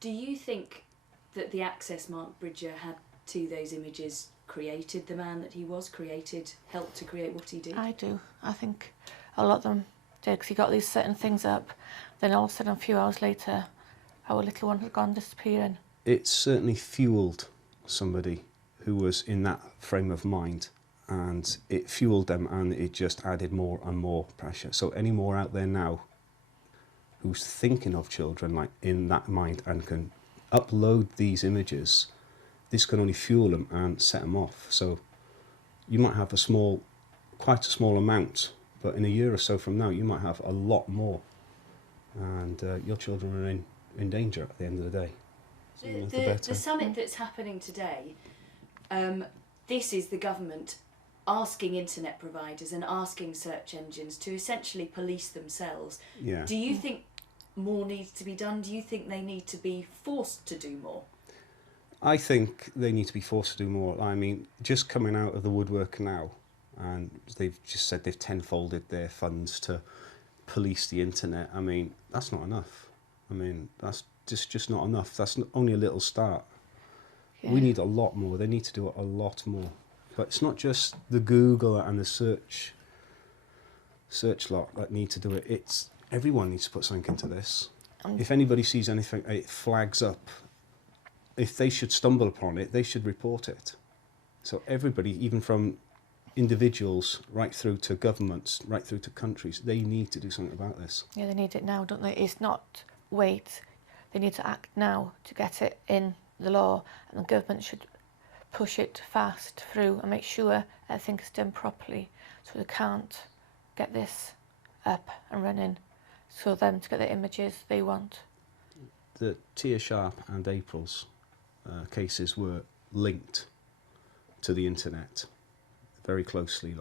Do you think that the access Mark Bridger had to those images created the man that he was, helped to create what he did? I do. I think a lot of them did, because he got these certain things up, then all of a sudden a few hours later our little one had gone disappearing. It certainly fueled somebody who was in that frame of mind, and it fueled them, and it just added more and more pressure. So any more out there now who's thinking of children like in that mind and can upload these images, this can only fuel them and set them off. So you might have quite a small amount, but in a year or so from now you might have a lot more, and your children are in danger at the end of the day. The summit that's happening today, this is the government asking internet providers and asking search engines to essentially police themselves. Yeah. Do you think more needs to be done? Do you think they need to be forced to do more? I think they need to be forced to do more. I mean, just coming out of the woodwork now, and they've just said they've tenfolded their funds to police the internet. I mean, that's not enough. I mean, that's just not enough. That's only a little start. Yeah. We need a lot more. They need to do a lot more. But it's not just the Google and the search lot that need to do it. It's everyone needs to put something into this. If anybody sees anything, it flags up. If they should stumble upon it, they should report it. So everybody, even from individuals right through to governments, right through to countries, they need to do something about this. Yeah, they need it now, don't they? It's not wait. They need to act now to get it in the law, and the government should push it fast through and make sure everything is done properly, so they can't get this up and running, so them to get the images they want. The Tia Sharp and April's cases were linked to the internet very closely,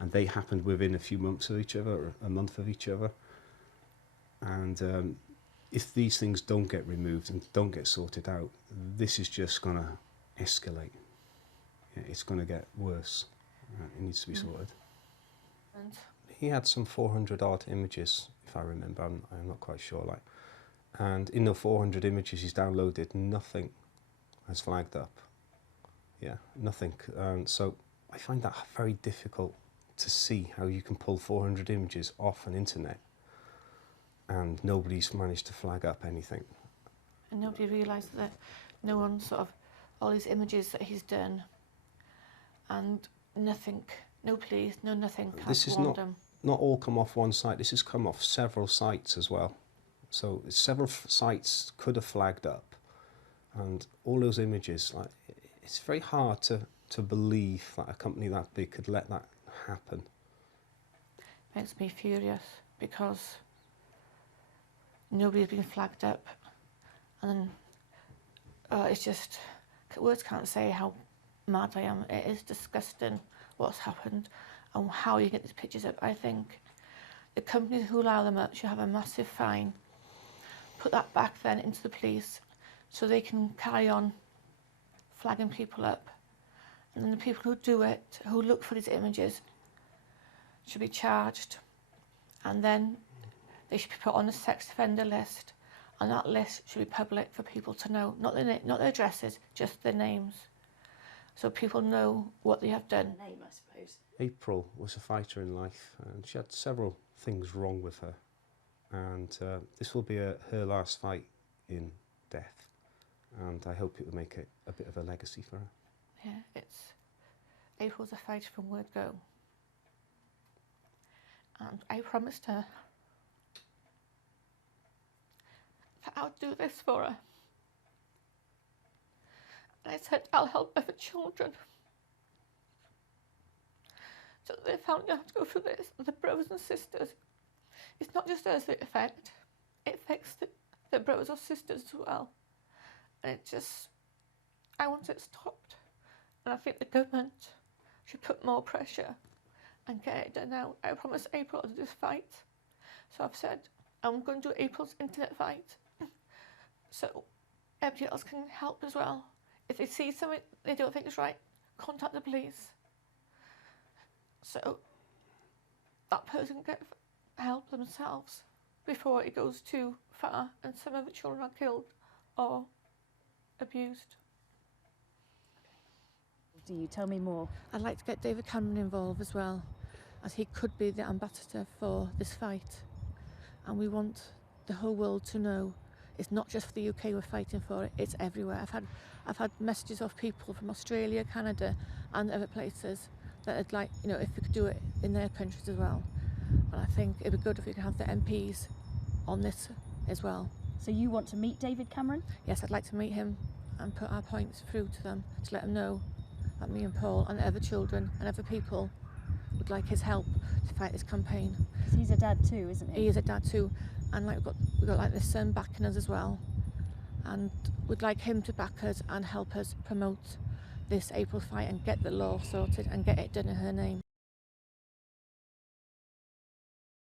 and they happened within a few months of each other, or a month of each other. And if these things don't get removed and don't get sorted out, this is just going to escalate. It's going to get worse. It needs to be sorted. And he had some 400 odd images, if I remember. I'm not quite sure. And in the 400 images he's downloaded, nothing has flagged up. Yeah, nothing. So I find that very difficult to see how you can pull 400 images off an internet and nobody's managed to flag up anything. And nobody realised that no one all these images that he's done, and nothing, no police, no nothing. This is not all come off one site. This has come off several sites as well. So several sites could have flagged up, and all those images, it's very hard to believe that a company that big could let that happen. Makes me furious, because nobody's been flagged up, and it's just, words can't say how mad I am. It is disgusting what's happened and how you get these pictures up. I think the companies who allow them up should have a massive fine, put that back then into the police so they can carry on flagging people up, and then the people who do it, who look for these images, should be charged, and then they should be put on a sex offender list, and that list should be public for people to know, not their addresses, just their names, so people know what they have done. Name, I suppose. April was a fighter in life, and she had several things wrong with her, and this will be her last fight in death, and I hope it will make it a bit of a legacy for her. Yeah, April's a fighter from word go, and I promised her that I would do this for her. And I said I'll help other children, so they found out to go through this, the brothers and sisters. It's not just us that it affects the brothers or sisters as well. And I want it stopped. And I think the government should put more pressure and get it done now. I promised April to do this fight. So I've said I'm going to do April's internet fight. So everybody else can help as well. If they see something they don't think is right, contact the police, so that person can get help themselves before it goes too far and some of the children are killed. or abused. Do you tell me more? I'd like to get David Cameron involved as well, as he could be the ambassador for this fight. And we want the whole world to know it's not just for the UK we're fighting for it, it's everywhere. I've had messages of people from Australia, Canada and other places that would like, you know, if we could do it in their countries as well. And I think it'd be good if we could have the MPs on this as well. So you want to meet David Cameron? Yes, I'd like to meet him and put our points through to them to let them know that me and Paul and other children and other people would like his help to fight this campaign. Because he's a dad too, isn't he? He is a dad too, and like we've got like this son backing us as well, and we'd like him to back us and help us promote this April fight and get the law sorted and get it done in her name.